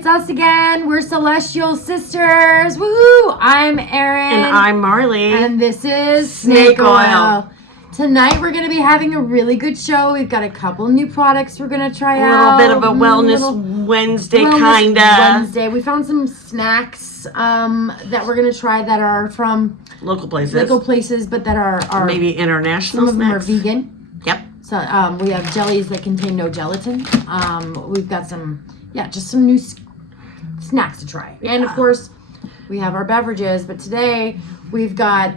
it's us again. We're Celestial Sisters. Woohoo! I'm Erin. And I'm Marley. And this is Snake Oil. Tonight we're going to be having a really good show. We've got a couple new products we're going to try A out. little bit of a Wellness Wednesday, kind of. Wednesday. We found some snacks that we're going to try that are from local places, but that are maybe international. Some of them are vegan. Yep. So we have jellies that contain no gelatin. We've got some, just some new snacks to try. Yeah. And of course, we have our beverages. But today we've got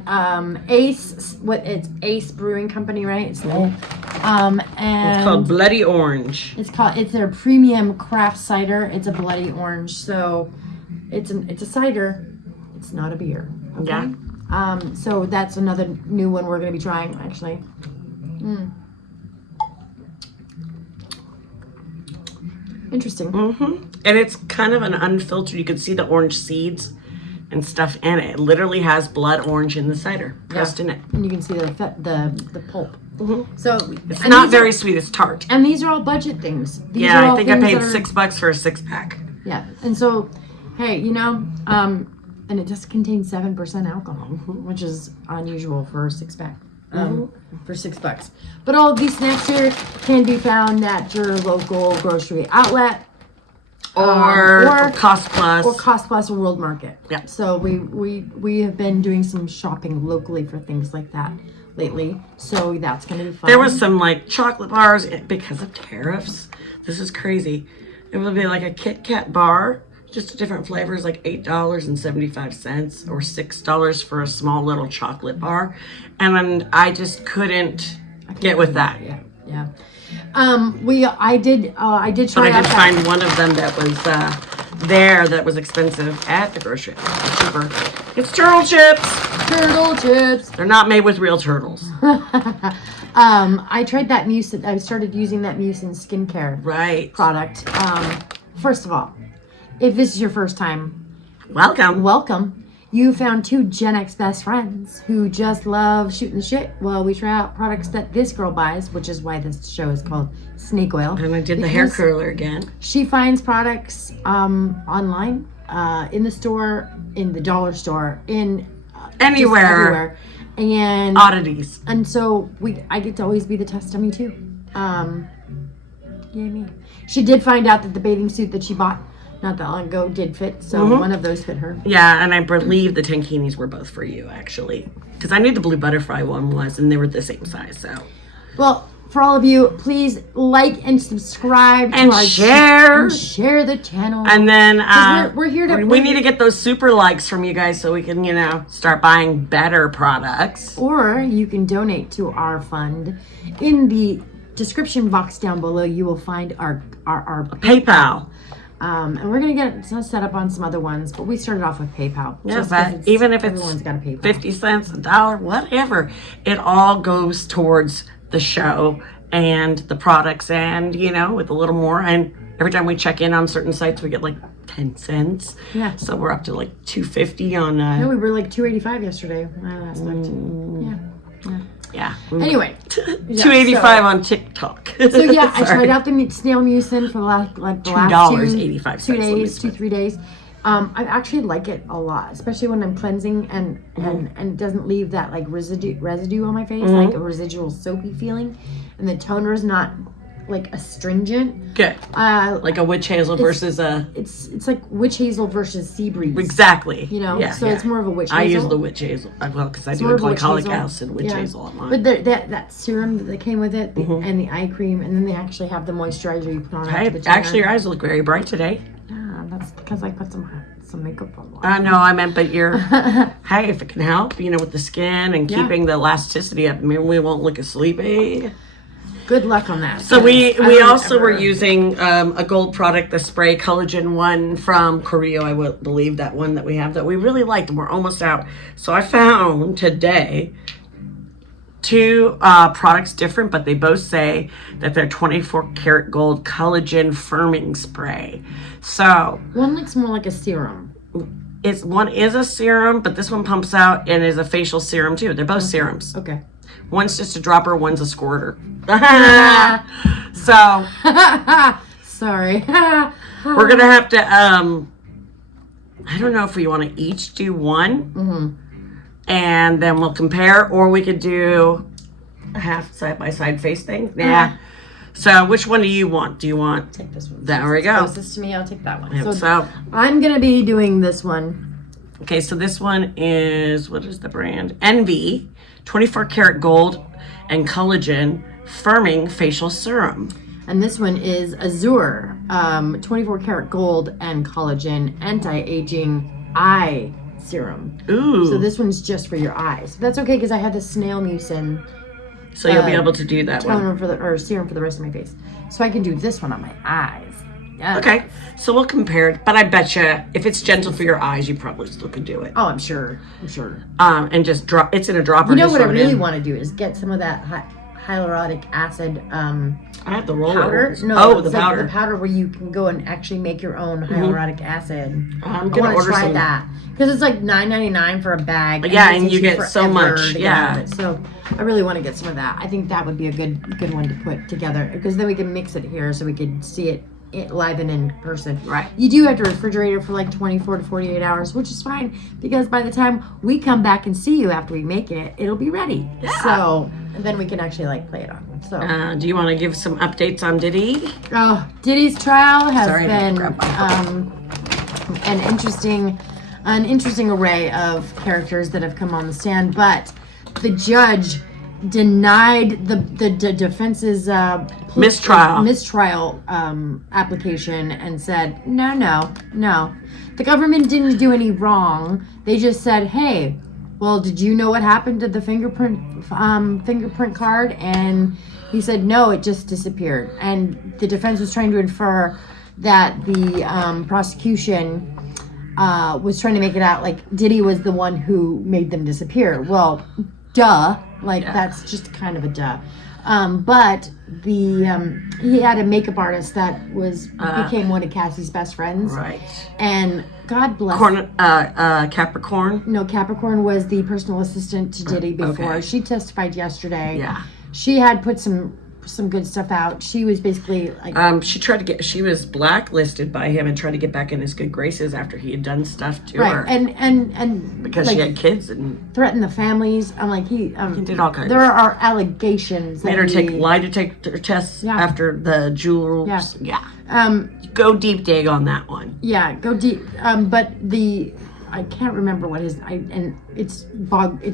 Ace. It's Ace Brewing Company, right? It's and it's called Bloody Orange. It's their premium craft cider. It's a bloody orange. So it's a cider. It's not a beer. Okay? Yeah. So that's another new one we're going to be trying actually. Interesting. Mm-hmm. And it's kind of an unfiltered. You can see the orange seeds and stuff in it. It literally has blood orange in the cider pressed in it. And you can see the pulp. Mm-hmm. So it's not very sweet. It's tart. And these are all budget things. I think I paid $6 for a 6-pack. Yeah. And so, hey, and it just contains 7% alcohol, which is unusual for a 6-pack. For $6. But all of these snacks here can be found at your local grocery outlet or Cost Plus or Cost Plus or World Market. Yeah. So we have been doing some shopping locally for things like that lately. So that's going to be fun. There was some like chocolate bars because of tariffs. This is crazy. It would be like a Kit Kat bar. Just different flavors, like $8.75 or $6 for a small little chocolate bar, and I just couldn't get with that. Yeah. I did try. But I did find one of them that was that was expensive at the grocery. Cheaper. It's turtle chips. Turtle chips. They're not made with real turtles. I tried that mucin. I started using that mucin skincare product. First of all, if this is your first time, welcome. You found two GenX best friends who just love shooting the shit while we try out products that this girl buys, which is why this show is called Snake Oil. And I did the hair curler again. She finds products online, in the store, in the dollar store, in everywhere. And oddities. And so I get to always be the test dummy too. Yay me. She did find out that the bathing suit that she bought not that long ago did fit, so one of those fit her. Yeah, and I believe the tankinis were both for you, actually. Because I knew the blue butterfly one was, and they were the same size, so. Well, for all of you, please like and subscribe and to our share. And share the channel. And then we're here to... We need to get those super likes from you guys so we can, start buying better products. Or you can donate to our fund. In the description box down below, you will find our PayPal. And we're going to get set up on some other ones, but we started off with PayPal. Yeah, but even if it's got a PayPal. 50 cents, $1, whatever, it all goes towards the show and the products and, with a little more. And every time we check in on certain sites, we get like 10 cents. Yeah. So we're up to like $2.50 on... No, we were like $2.85 yesterday when I last looked. Yeah. Anyway, $2.85 on TikTok. So I tried out the snail mucin for the last $2.85 2 days, 2-3 days. I actually like it a lot, especially when I'm cleansing and it doesn't leave that like residue on my face, like a residual soapy feeling, and the toner is not like astringent. Good. Like a witch hazel versus a... It's like witch hazel versus sea breeze. Exactly. So it's more of a witch hazel. I use the witch hazel. Well, because I do the glycolic acid witch hazel on mine. But that serum that came with it, and the eye cream, and then they actually have the moisturizer you put on. Actually, your eyes look very bright today. Yeah, that's because I put some makeup on. I know, I meant, but you're... Hey, if it can help, with the skin and keeping the elasticity up, we won't look as sleepy. Good luck on that. So we also were using a gold product, the spray collagen one from Korea, I would believe, that one that we have that we really liked, and we're almost out. So I found today 2 products different, but they both say that they're 24 karat gold collagen firming spray. So one looks more like a serum. One is a serum, but this one pumps out and is a facial serum too. They're both serums. Okay. One's just a dropper, one's a squirter. So sorry. We're gonna have to. I don't know if we want to each do one, and then we'll compare, or we could do a half side by side face thing. Yeah. So, which one do you want? Do you want? Take this one. There we go. Closest to me, I'll take that one. Yep, so I'm gonna be doing this one. Okay, so this one is, what is the brand? Envy, 24 karat gold and collagen firming facial serum. And this one is Azure, 24 karat gold and collagen anti-aging eye serum. Ooh. So this one's just for your eyes. That's okay because I had the snail mucin. So you'll be able to do that one. Or serum for the rest of my face. So I can do this one on my eyes. Yes. Okay, so we'll compare it. But I bet you if it's gentle for your eyes, you probably still could do it. Oh, I'm sure. I'm sure. And just drop. It's in a dropper. You know what I really want to do is get some of that hyaluronic acid. I have the roller. Powder? No, the powder. Like the powder where you can go and actually make your own hyaluronic acid. I'm gonna I want to try some. that because it's like $9.99 for a bag. Yeah, and you get so much. Yeah. So I really want to get some of that. I think that would be a good one to put together because then we can mix it here so we can see it live and in person. Right. You do have to refrigerate it for like 24 to 48 hours, which is fine because by the time we come back and see you after we make it, it'll be ready. Yeah. So then we can actually like play it on. So do you want to give some updates on Diddy? Oh, Diddy's trial has been an interesting array of characters that have come on the stand, but the judge denied the defense's mistrial application and said no, the government didn't do any wrong. They just said, hey, well, did you know what happened to the fingerprint card? And he said no, it just disappeared. And the defense was trying to infer that the prosecution was trying to make it out like Diddy was the one who made them disappear. Well, duh. That's just kind of a duh. But he had a makeup artist that became one of Cassie's best friends. Right. And God bless. Capricorn? No, Capricorn was the personal assistant to Diddy before. Okay. She testified yesterday. Yeah. She had put some good stuff out. She was basically like she was blacklisted by him and tried to get back in his good graces after he had done stuff to her. And because she had kids and threatened the families. I'm like he did all kinds. There are allegations. Made her lie detector tests after the jewels. Yeah. Go deep dig on that one. Yeah, go deep. But I can't remember what it's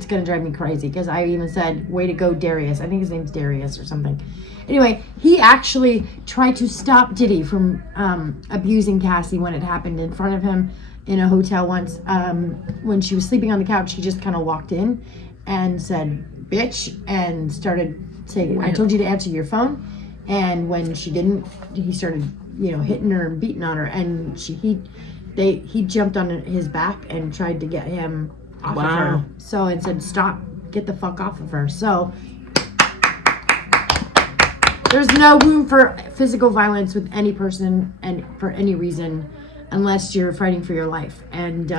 gonna drive me crazy because I even said, way to go, Darius. I think his name's Darius or something. Anyway, he actually tried to stop Diddy from abusing Cassie when it happened in front of him in a hotel once. When she was sleeping on the couch, he just kind of walked in and said, bitch, and started saying, I told you to answer your phone. And when she didn't, he started, hitting her and beating on her. And he jumped on his back and tried to get him off of her. So and said, stop, get the fuck off of her. So there's no room for physical violence with any person and for any reason unless you're fighting for your life. And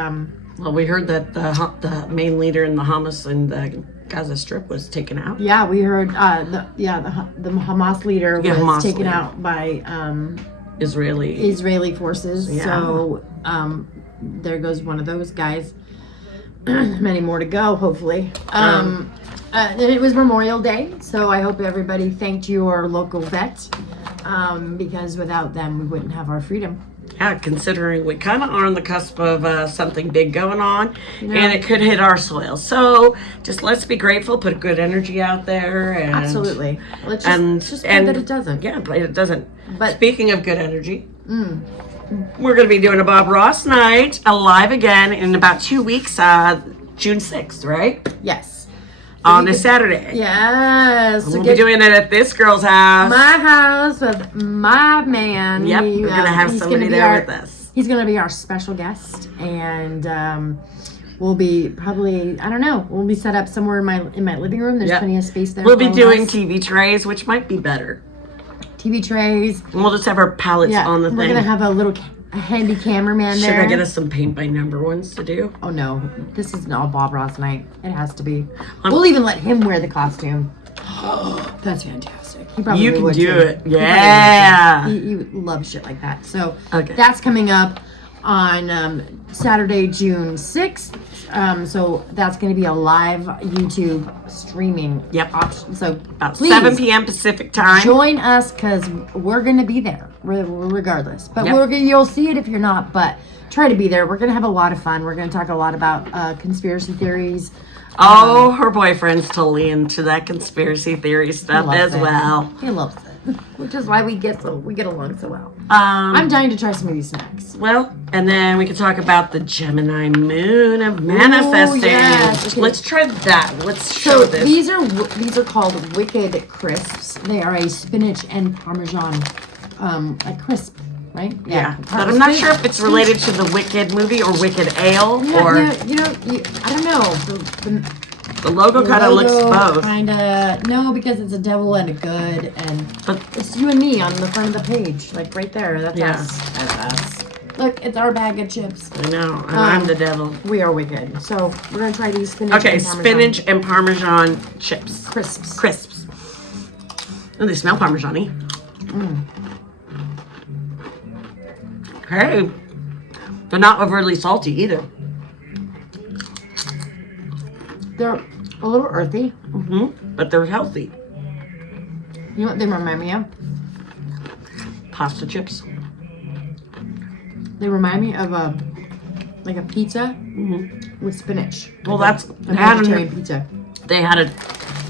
well, we heard that the main leader in the Hamas in the Gaza Strip was taken out. Yeah, we heard the Hamas leader was taken out by Israeli forces. Yeah. So there goes one of those guys. Many more to go, hopefully. It was Memorial Day, so I hope everybody thanked your local vet because without them, we wouldn't have our freedom. Yeah, considering we kind of are on the cusp of something big going on, and it could hit our soil. So just let's be grateful, put good energy out there. And, absolutely. Let's just pray that it doesn't. Yeah, pray it doesn't. But speaking of good energy, we're going to be doing a Bob Ross night live again in about 2 weeks, June 6th, right? Yes. On a Saturday. Yes. We'll be doing it at this girl's house. My house with my man. Yep, we're going to have somebody there with us. He's going to be our special guest. And we'll be probably, I don't know, we'll be set up somewhere in my living room. There's plenty of space there. We'll be doing TV trays, which might be better. TV trays. And we'll just have our palettes on the thing. We're going to have a handy cameraman there. Should I get us some paint by number ones to do? Oh no, this is an all Bob Ross night. It has to be. We'll even let him wear the costume. That's fantastic. He probably You can would do too. it. Yeah. He would love shit like that. So Okay. that's coming up on Saturday, June 6th. So that's going to be a live YouTube streaming option. So About please 7 p.m. Pacific time. join us because we're going to be there regardless. But Yep. you'll see it if you're not. But try to be there. We're going to have a lot of fun. We're going to talk a lot about conspiracy theories. Oh, her boyfriend's totally into that conspiracy theory stuff as well. He loves it, which is why we get along so well. I'm I'm dying to try some of these snacks. Well, and then we can talk about the Gemini moon of manifesting. Yes. Okay. Let's try that. Let's show So this. these are called Wicked Crisps. They are a spinach and Parmesan a crisp, right? Yeah, but I'm not sure if it's related to the Wicked movie or Wicked Ale or I don't know. the logo kind of looks both. Kinda no, because it's a devil and a good, but it's you and me on the front of the page, like right there. That's us. That's us. Look, it's our bag of chips. I know, and I'm the devil. We are wicked. So we're gonna try these spinach. Okay, and Parmesan. spinach and Parmesan chips. Crisps. Oh, they smell Parmesan-y. Hey, they're not overly salty either. They're a little earthy. But they're healthy. You know what they remind me of? Pasta chips. They remind me of a pizza with spinach. Well, that's a vegetarian pizza. They had a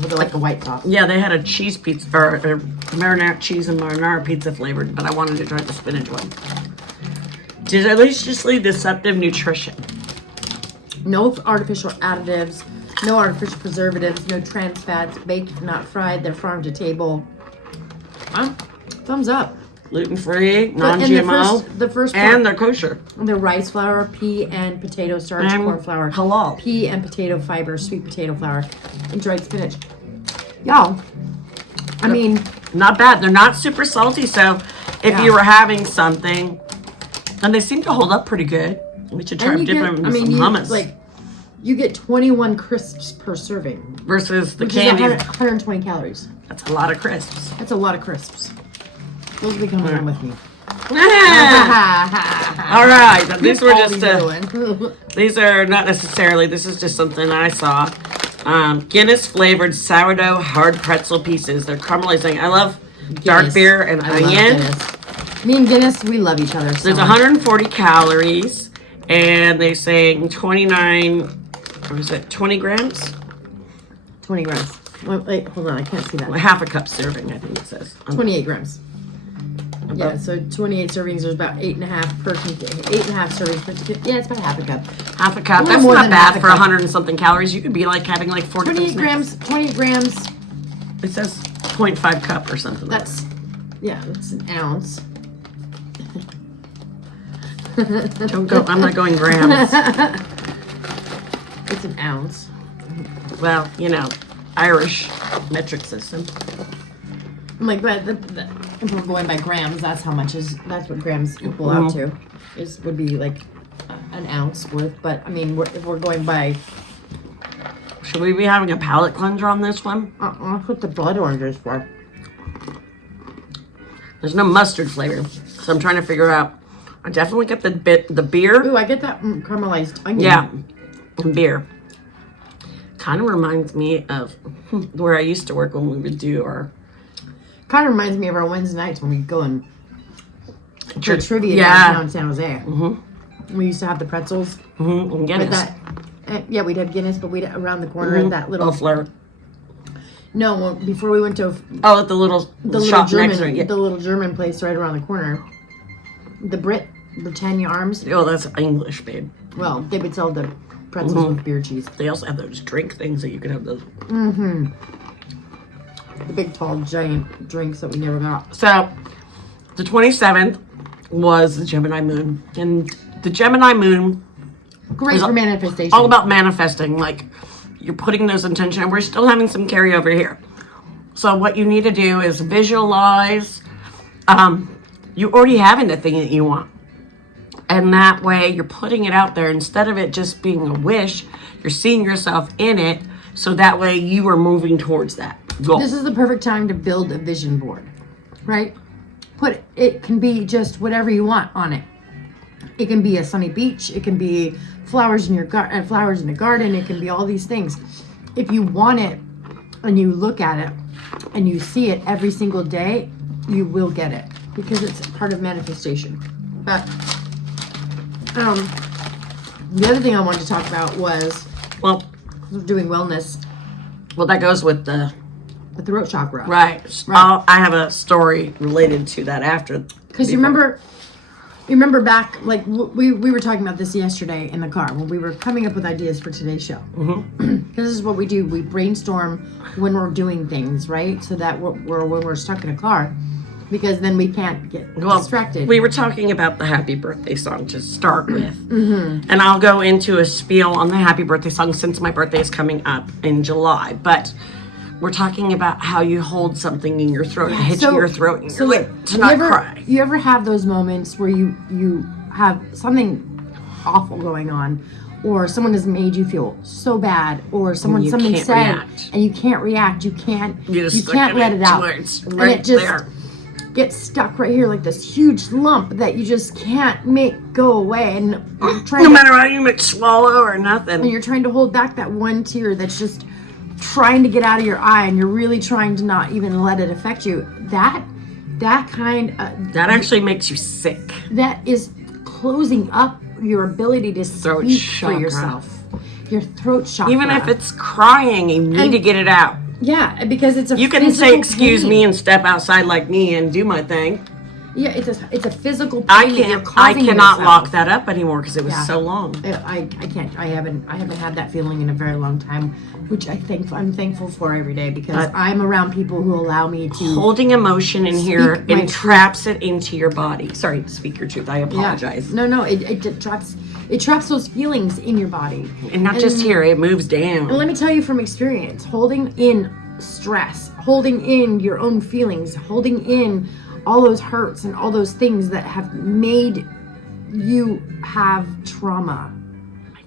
with like a white sauce. Yeah, they had a cheese pizza or a marinara cheese and marinara pizza flavored, but I wanted to try the spinach one. Deliciously deceptive nutrition. No artificial additives, no artificial preservatives, no trans fats, baked, not fried. They're farm to table. Thumbs up. Gluten-free, non-GMO, the first and they're kosher. The rice flour, pea and potato starch, corn flour, halal, pea and potato fiber, sweet potato flour, and dried spinach. Y'all, I mean, not bad. They're not super salty, so if you were having something, and they seem to hold up pretty good. We should try dipping them in some hummus. You get 21 crisps per serving versus the which candy. Is 120 calories. That's a lot of crisps. That's a lot of crisps. Those will be coming on with me. All right, these were just these are not necessarily. This is just something I saw. Guinness flavored sourdough hard pretzel pieces. They're caramelizing. I love dark beer and onion. Me and Guinness, we love each other. So there's 140 calories, and they saying 29. Or is it 20 grams? 20 grams. Wait, hold on, I can't see that. Well, half a cup serving, I think it says. 28 grams. Yeah, so 28 servings. There's about 8.5 per 8.5 servings per. Yeah, it's about half a cup. Half a cup. That's not bad for 100 and something calories. You could be like having like 4 28 grams. 20 grams. It says 0.5 cup or something. That's that's an ounce. Don't go. I'm not going grams. It's an ounce. Well, Irish metric system. I'm like, but if we're going by grams, that's what grams equal out to. Would be like an ounce worth. But I mean, if we're going by, should we be having a palate cleanser on this one? That's what the blood orange is for. There's no mustard flavor, so I'm trying to figure out. I definitely get the beer. Ooh, I get that caramelized onion. Yeah, and beer. Kind of reminds me of where I used to work when we would do our. Kind of reminds me of our Wednesday nights when we go and do trivia downtown in San Jose. We used to have the pretzels. And Guinness. We'd have Guinness, but we'd around the corner at that little. Flair. No, before we went to. At the little shop German, next to it. Yeah. The little German place right around the corner. The Britannia Arms. Oh, that's English, babe. Well, they would sell the pretzels with beer cheese. They also have those drink things that you can have those. The big, tall, giant drinks that we never got. So, the 27th was the Gemini moon. And the Gemini moon... Great for manifestation. All about manifesting. Like, you're putting those intentions. And we're still having some carryover here. So, what you need to do is visualize... you already having the thing that you want. And that way, you're putting it out there. Instead of it just being a wish, you're seeing yourself in it. So that way, you are moving towards that. This is the perfect time to build a vision board, right? It can be just whatever you want on it. It can be a sunny beach. It can be flowers in your flowers in a garden. It can be all these things. If you want it and you look at it and you see it every single day, you will get it because it's part of manifestation. But the other thing I wanted to talk about was, well, we're doing wellness. Well, that goes with the throat chakra. Right. I have a story related to that after. Because you remember back, like we were talking about this yesterday in the car when we were coming up with ideas for today's show. Because this is what we do. We brainstorm when we're doing things, right? So that when we're stuck in a car, because then we can't get distracted. We were talking about the happy birthday song to start with. And I'll go into a spiel on the happy birthday song since my birthday is coming up in July. But we're talking about how you hold something in your throat, hit your throat, and you're like, to not cry. You ever have those moments where you have something awful going on, or someone has made you feel so bad, or something said and you can't react, you can't let it out, and it just gets stuck right here like this huge lump that you just can't make go away, and no matter how you make swallow or nothing, and you're trying to hold back that one tear that's just trying to get out of your eye, and you're really trying to not even let it affect you. That actually makes you sick. That is closing up your ability to speak for yourself. Your throat chakra. Even if it's crying, you need to get it out. Yeah, because it's you can say excuse me and step outside like me and do my thing. Yeah, it's a physical pain. I cannot lock that up anymore because it was so long. I can't. I haven't had that feeling in a very long time, which I'm thankful for every day, because I'm around people who allow me to. Holding emotion in here entraps it into your body. Sorry, speak your truth. I apologize. Yeah. No, it traps those feelings in your body, and not just here. It moves down. And let me tell you from experience, holding in stress, holding in your own feelings, holding in all those hurts and all those things that have made you have trauma,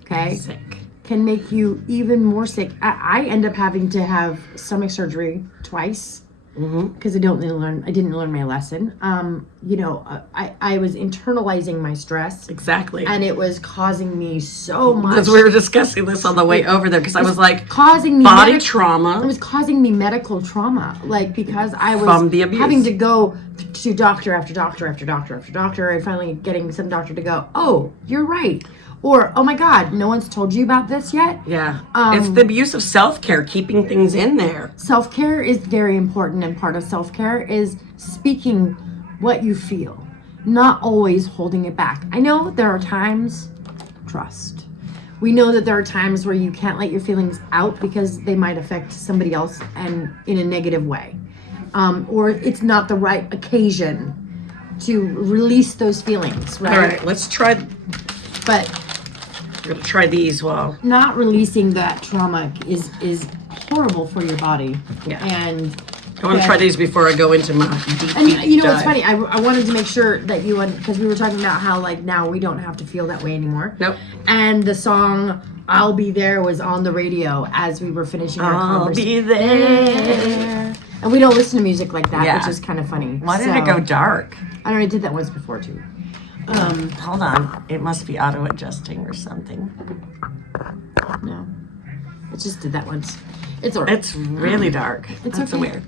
okay, can make you even more sick. I end up having to have stomach surgery twice because I didn't learn my lesson. I was internalizing my stress. Exactly. And it was causing me so much. Because we were discussing this on the way over there, because I was like, causing me body trauma. It was causing me medical trauma, like, because I was from the abuse. Having to go to doctor after doctor after doctor after doctor, and finally getting some doctor to go, oh, you're right. Or, oh my God, no one's told you about this yet? Yeah. It's the abuse of self-care, keeping things in there. Self-care is very important, and part of self-care is speaking what you feel, not always holding it back. I know there are times, trust. We know that there are times where you can't let your feelings out because they might affect somebody else and in a negative way. Or it's not the right occasion to release those feelings, right? All right, let's try. But we're going to try these while. Not releasing that trauma is horrible for your body. Yeah. And I want to try these before I go into my deep you know dive. what's funny? I wanted to make sure that you would, because we were talking about how, like, now we don't have to feel that way anymore. Nope. And the song I'll Be There was on the radio as we were finishing our conversation. I'll be there. And we don't listen to music like that, which is kind of funny. Why did it go dark? I don't know, I did that once before too. Hold on. It must be auto-adjusting or something. No. It just did that once. It's all right. It's really dark. It's That's okay. weird.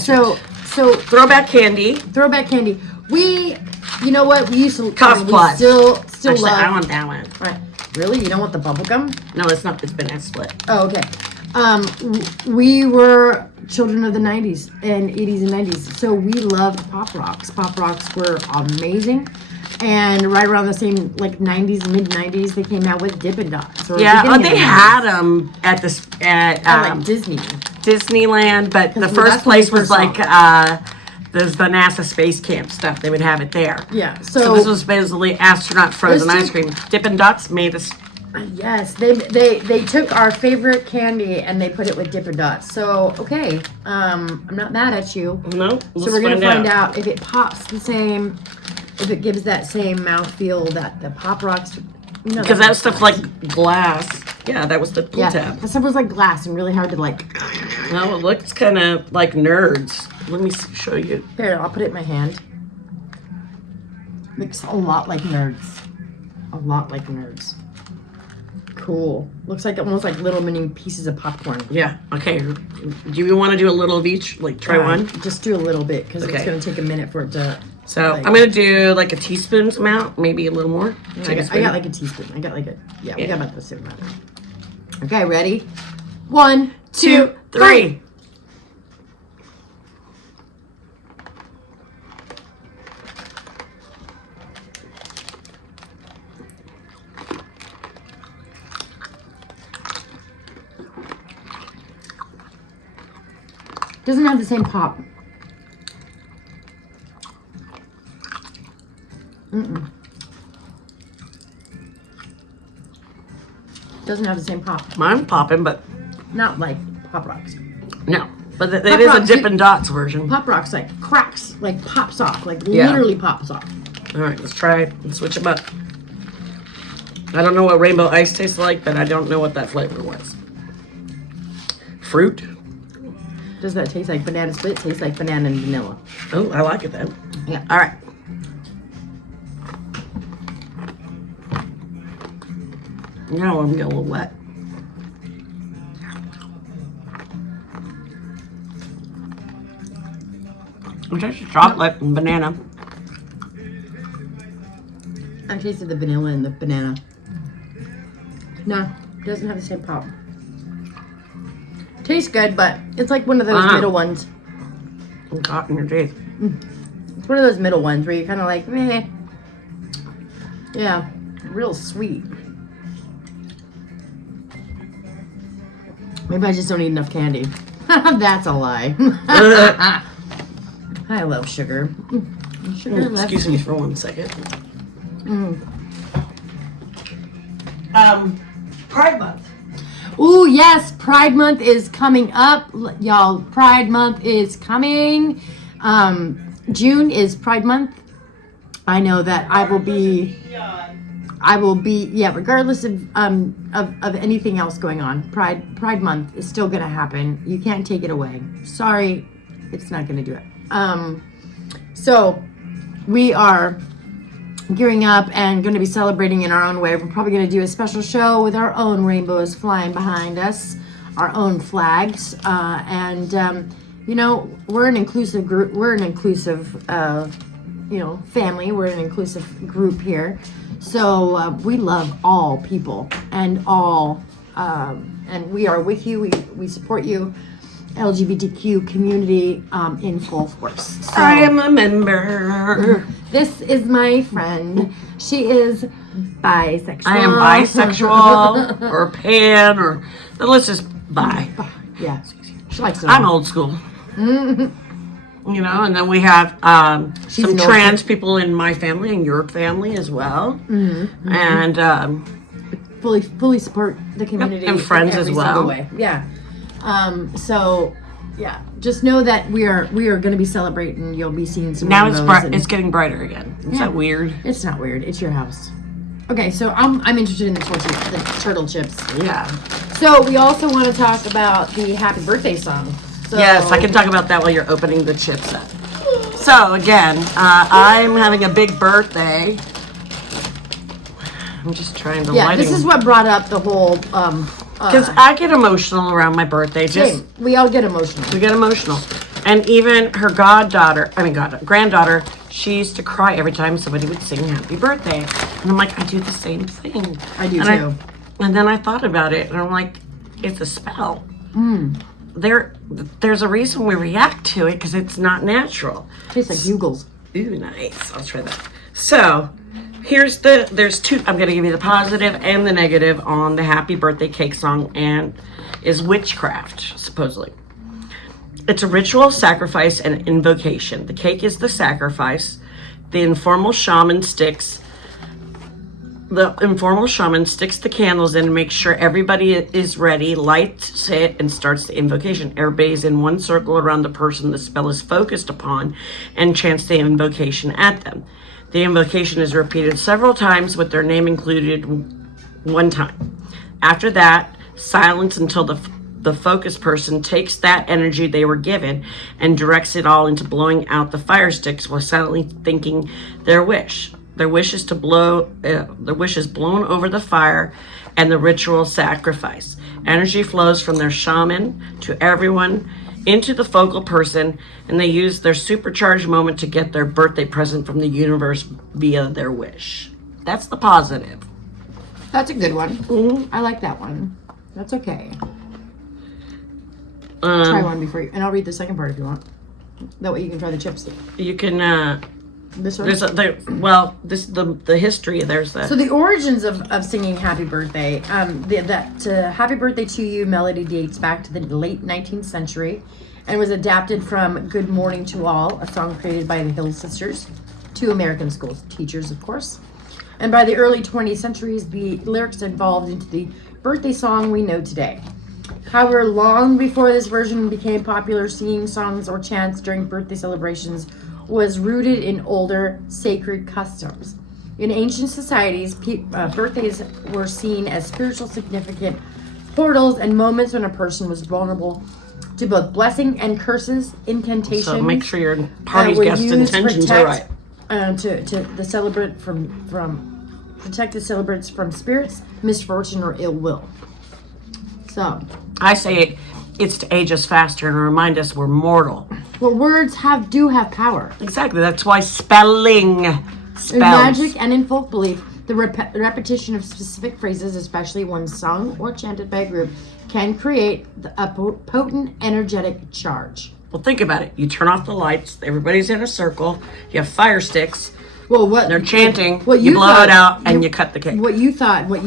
So throwback candy. Throwback candy. You know what? We used to Cough Plus. Still Actually, love. I want that one. All right. Really? You don't want the bubble gum? No, it's not. It's banana split. Oh, okay. We were children of the 90s and 80s and 90s, so we loved Pop Rocks. Pop Rocks were amazing, and right around the same, like, 90s, mid 90s, they came out with Dippin' Dots. They had them at like Disneyland, but the first place was like there's the NASA space camp stuff. They would have it there. Yeah. So this was basically astronaut frozen ice cream. Dippin' Dots made us. Yes, they took our favorite candy and they put it with Dippin' Dots. So, okay, I'm not mad at you. No, so we're going to find out if it pops the same, if it gives that same mouthfeel that the Pop Rocks, because that stuff's like glass. Yeah, that was the pull tab. This was like glass and really hard to like. No, it looks kind of like nerds. Let me show you. Here, I'll put it in my hand. Looks a lot like nerds. A lot like nerds. Cool. Looks like almost like little mini pieces of popcorn. Yeah. Okay. Do you want to do a little of each? Like try one? Just do a little bit because it's going to take a minute for it to. So like, I'm going to do like a teaspoon's amount, maybe a little more. I got like a teaspoon. I got like a, we got about the same amount. Okay, ready? 1, 2, 3. Doesn't have the same pop. Doesn't have the same pop. Mine's popping, but not like Pop Rocks. No, but it is a Dippin' Dots version. Pop Rocks like cracks, like pops off, like literally pops off. All right, let's try it and switch them up. I don't know what Rainbow Ice tastes like, but I don't know what that flavor was. Fruit. Does that taste like banana split? Tastes like banana and vanilla. Oh, I like it then. Yeah. All right. Now I'm getting a little wet. It tastes chocolate and banana. I tasted the vanilla and the banana. No, doesn't have the same pop. Tastes good, but it's like one of those middle ones. It's hot in your teeth. It's one of those middle ones where you're kind of like, meh. Yeah, real sweet. Maybe I just don't eat enough candy. That's a lie. I love sugar. Excuse me for 1 second. Pride Month. Ooh, yes, Pride Month is coming up. Y'all, Pride Month is coming. June is Pride Month. I know that I will be, regardless of anything else going on, Pride Month is still going to happen. You can't take it away. Sorry, it's not going to do it. So we are gearing up and going to be celebrating in our own way. We're probably going to do a special show with our own rainbows flying behind us, our own flags, and we're an inclusive group. We're an inclusive, family. We're an inclusive group here. So we love all people and and we are with you. We support you. LGBTQ community in full force. So, I am a member. This is my friend. She is bisexual. I am bisexual or pan but let's just bi. Yeah, she likes it. I'm old school. And then we have some trans people in my family and your family as well. And fully support the community and friends as well. Way. Yeah. Just know that we are going to be celebrating. You'll be seeing some. Now it's getting brighter again. Is that weird? It's not weird. It's your house. Okay, so I'm interested in the turtle chips. Yeah. So we also want to talk about the happy birthday song. So, yes, I can talk about that while you're opening the chips up. So again, I'm having a big birthday. I'm just trying to lighting. This is what brought up the whole. Because I get emotional around my birthday. We all get emotional. We get emotional. And even her granddaughter, she used to cry every time somebody would sing happy birthday. And I'm like, I do the same thing. I do too. And then I thought about it, and I'm like, it's a spell. There's a reason we react to it, because it's not natural. Tastes like bugles. Ooh, nice. I'll try that. So, there's two. I'm going to give you the positive and the negative on the happy birthday cake song, and is witchcraft, supposedly. It's a ritual, sacrifice, and invocation. The cake is the sacrifice. The informal shaman sticks the candles in and makes sure everybody is ready, lights it, and starts the invocation. Everybody's in one circle around the person the spell is focused upon and chants the invocation at them. The invocation is repeated several times with their name included one time. After that, silence until the focus person takes that energy they were given and directs it all into blowing out the fire sticks while silently thinking their wish. Their wish is blown over the fire and the ritual sacrifice. Energy flows from their shaman to everyone into the focal person, and they use their supercharged moment to get their birthday present from the universe via their wish. That's the positive. That's a good one. Mm-hmm. I like that one. That's okay. Try one before you, and I'll read the second part if you want. That way you can try the chips. You can. This one. This the history. There's that. So the origins of singing "Happy Birthday." "Happy Birthday to You" melody dates back to the late 19th century, and was adapted from "Good Morning to All," a song created by the Hill Sisters, two American school teachers, of course. And by the early 20th centuries, the lyrics evolved into the birthday song we know today. However, long before this version became popular, singing songs or chants during birthday celebrations was rooted in older sacred customs. In ancient societies, birthdays were seen as spiritual significant portals and moments when a person was vulnerable to both blessing and curses, incantations. So make sure your party's guest intentions are right. To the celebrant protect the celebrants from spirits, misfortune, or ill will. So I say it's to age us faster and remind us we're mortal. Well, words do have power. Exactly. That's why spelling spells. In magic and in folk belief, the repetition of specific phrases, especially when sung or chanted by a group, can create a potent energetic charge. Well, think about it. You turn off the lights. Everybody's in a circle. You have fire sticks. Well, they're chanting. You blow it out and you cut the cake. What you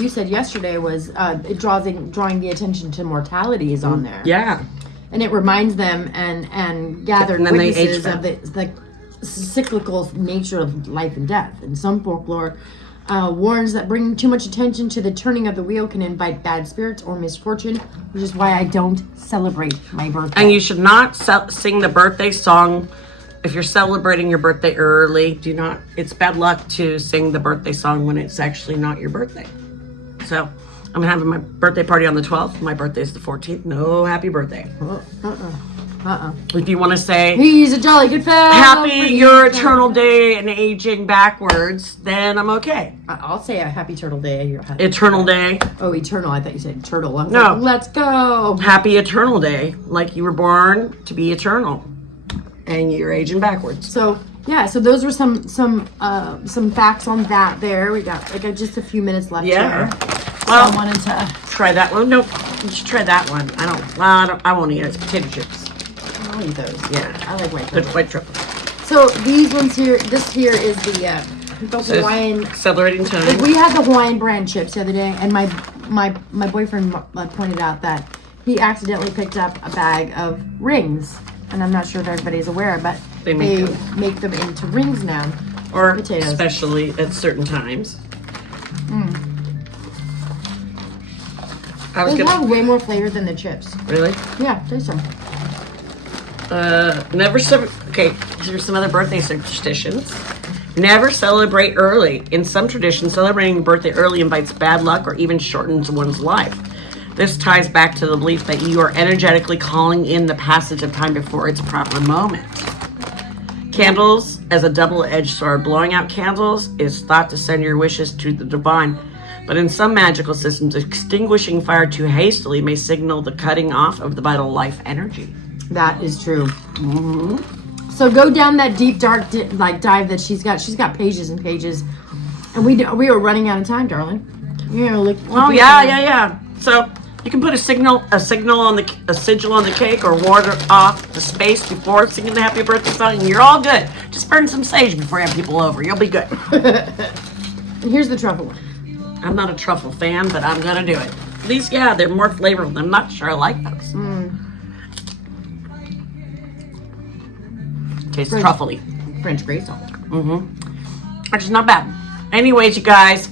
said yesterday was drawing the attention to mortality is on there. Yeah. And it reminds them and gathered witnesses of the cyclical nature of life and death. And some folklore warns that bringing too much attention to the turning of the wheel can invite bad spirits or misfortune, which is why I don't celebrate my birthday. And you should not sing the birthday song if you're celebrating your birthday early. Do not. It's bad luck to sing the birthday song when it's actually not your birthday. So I'm having my birthday party on the 12th. My birthday is the 14th. No happy birthday. If you want to say, he's a jolly good fellow. Happy your eternal day and aging backwards, then I'm okay. I'll say a happy turtle day. Eternal day. Oh, eternal. I thought you said turtle. No. Like, let's go. Happy eternal day. Like you were born to be eternal. And you're aging backwards. So yeah, so those were some facts on that. There we got just a few minutes left. Yeah. Here. Well, I wanted to try that one. No, you should try that one. I won't eat it. It's potato chips. I'll eat those. Yeah, I like white. Good white truffle. So these ones here. This here is the Hawaiian. Accelerating time. Like we had the Hawaiian brand chips the other day, and my boyfriend pointed out that he accidentally picked up a bag of rings. And I'm not sure if everybody's aware, but they make them into rings now. Or potatoes. Especially at certain times. They have way more flavor than the chips. Really? Yeah, taste them. Okay, here's some other birthday superstitions. Never celebrate early. In some traditions, celebrating your birthday early invites bad luck or even shortens one's life. This ties back to the belief that you are energetically calling in the passage of time before its proper moment. Candles, as a double-edged sword, blowing out candles is thought to send your wishes to the divine. But in some magical systems, extinguishing fire too hastily may signal the cutting off of the vital life energy. That is true. Mm-hmm. So go down that deep, dark dive that she's got. She's got pages and pages. And we are running out of time, darling. Yeah. So you can put a sigil on the cake or ward off the space before singing the happy birthday song, and you're all good. Just burn some sage before you have people over. You'll be good. And here's the truffle one. I'm not a truffle fan, but I'm gonna do it. These, they're more flavorful. I'm not sure I like those. Tastes truffly. French grace salt. Which is not bad. Anyways, you guys,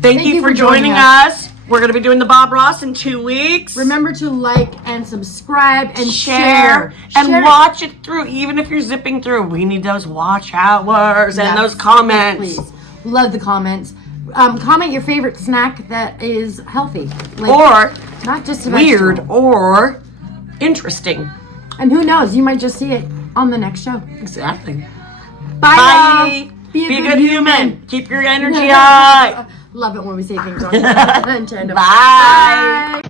thank you for joining us. We're going to be doing the Bob Ross in 2 weeks. Remember to like and subscribe and share. Watch it through. Even if you're zipping through, we need those watch hours and those comments. Please. Love the comments. Comment your favorite snack that is healthy. Like, or not just a weird vegetable. or interesting. And who knows, you might just see it on the next show. Exactly. Bye. Be a good human. Keep your energy high. Love it when we say things on tandem. Bye.